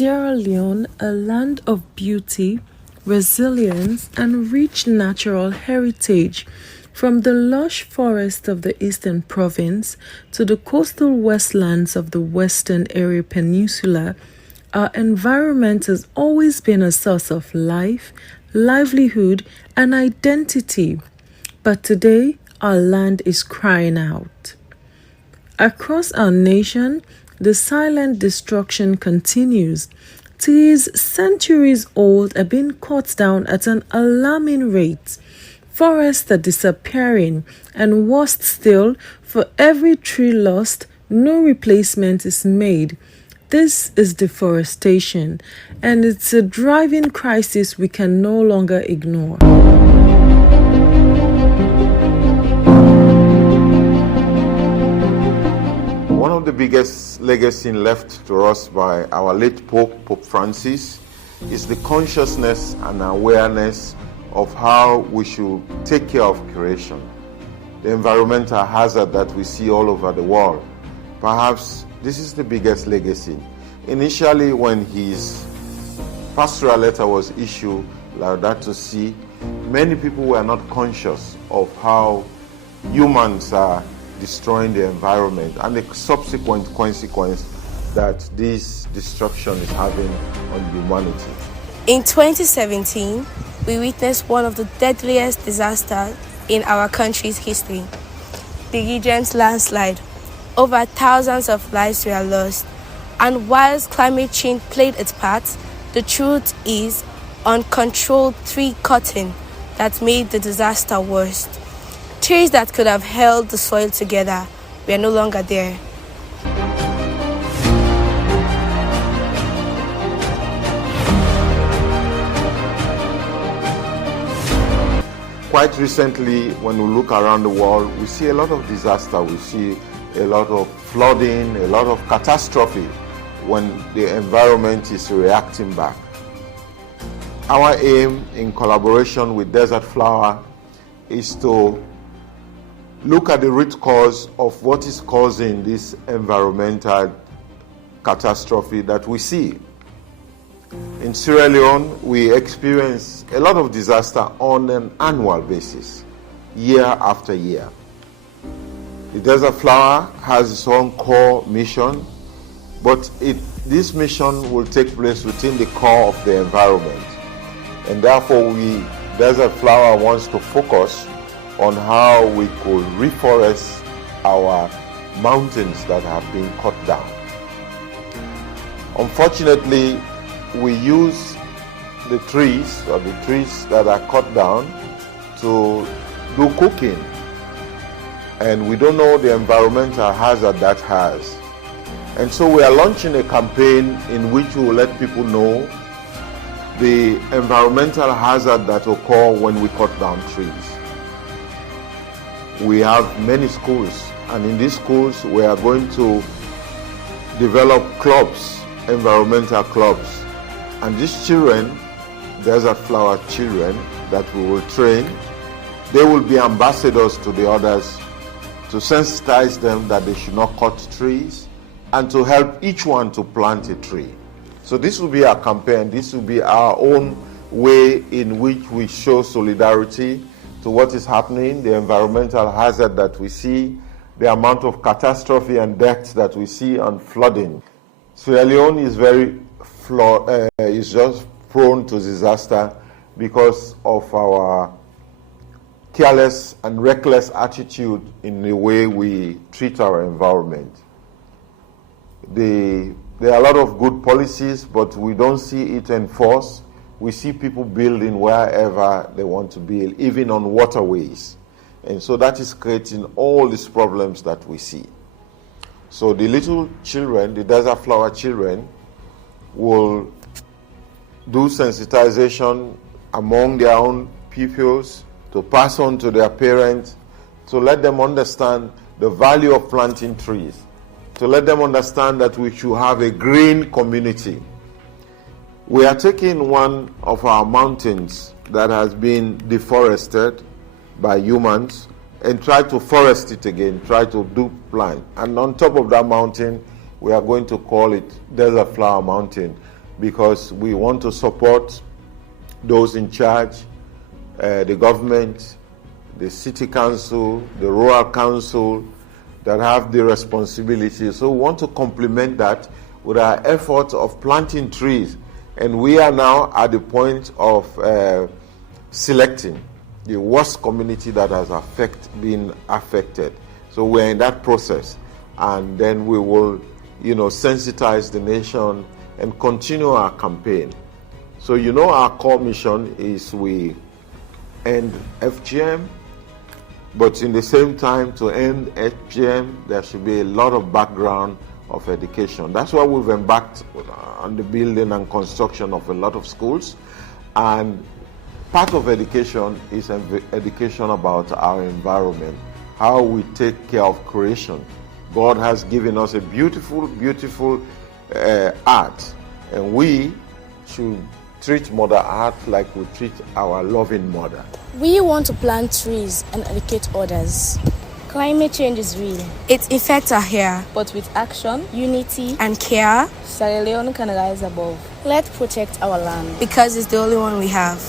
Sierra Leone, a land of beauty, resilience, and rich natural heritage. From the lush forests of the eastern province to the coastal wetlands of the western area peninsula, our environment has always been a source of life, livelihood, and identity. But today, our land is crying out. Across our nation, the silent destruction continues. Trees centuries old are being cut down at an alarming rate. Forests are disappearing, and worse still, for every tree lost, no replacement is made. This is deforestation, and it's a driving crisis we can no longer ignore. One of the biggest legacies left to us by our late Pope, Pope Francis, is the consciousness and awareness of how we should take care of creation, the environmental hazard that we see all over the world. Perhaps this is the biggest legacy. Initially, when his pastoral letter was issued, Laudato Si, many people were not conscious of how humans are destroying the environment and the subsequent consequence that this destruction is having on humanity. In 2017, we witnessed one of the deadliest disasters in our country's history, the Regent's landslide. Over thousands of lives were lost, and whilst climate change played its part, the truth is uncontrolled tree cutting that made the disaster worse. Trees that could have held the soil together were no longer there. Quite recently, when we look around the world, we see a lot of disaster. We see a lot of flooding, a lot of catastrophe when the environment is reacting back. Our aim, in collaboration with Desert Flower, is to look at the root cause of what is causing this environmental catastrophe that we see. In Sierra Leone, we experience a lot of disaster on an annual basis, year after year. The Desert Flower has its own core mission, but this mission will take place within the core of the environment. And therefore, Desert Flower wants to focus on how we could reforest our mountains that have been cut down. Unfortunately, we use the trees that are cut down to do cooking, and we don't know the environmental hazard that has. And so we are launching a campaign in which we will let people know the environmental hazard that occur when we cut down trees. We have many schools, and in these schools we are going to develop clubs, environmental clubs. And these children, Desert Flower children that we will train, they will be ambassadors to the others to sensitize them that they should not cut trees and to help each one to plant a tree. So this will be our campaign. This will be our own way in which we show solidarity to what is happening, the environmental hazard that we see, the amount of catastrophe and deaths that we see, and flooding. Sierra Leone is just prone to disaster because of our careless and reckless attitude in the way we treat our environment. There are a lot of good policies, but we don't see it enforced. We see people building wherever they want to build, even on waterways. And so that is creating all these problems that we see. So the little children, the Desert Flower children, will do sensitization among their own pupils to pass on to their parents, to let them understand the value of planting trees, to let them understand that we should have a green community. We are taking one of our mountains that has been deforested by humans and try to forest it again, try to do plant. And on top of that mountain, we are going to call it Desert Flower Mountain. because we want to support those in charge, the government, the city council, the rural council that have the responsibility. So we want to complement that with our effort of planting trees. And we are now at the point of selecting the worst community that has been affected. So we're in that process. And then we will, sensitize the nation and continue our campaign. So our core mission is we end FGM, but in the same time to end FGM, there should be a lot of background of education. That's why we've embarked on the building and construction of a lot of schools. And part of education is education about our environment, how we take care of creation. God has given us a beautiful, beautiful art, and we should treat Mother Earth like we treat our loving mother. We want to plant trees and educate others. Climate change is real. Its effects are here, But with action, unity, and care, Sierra Leone can rise above. Let's protect our land. because it's the only one we have.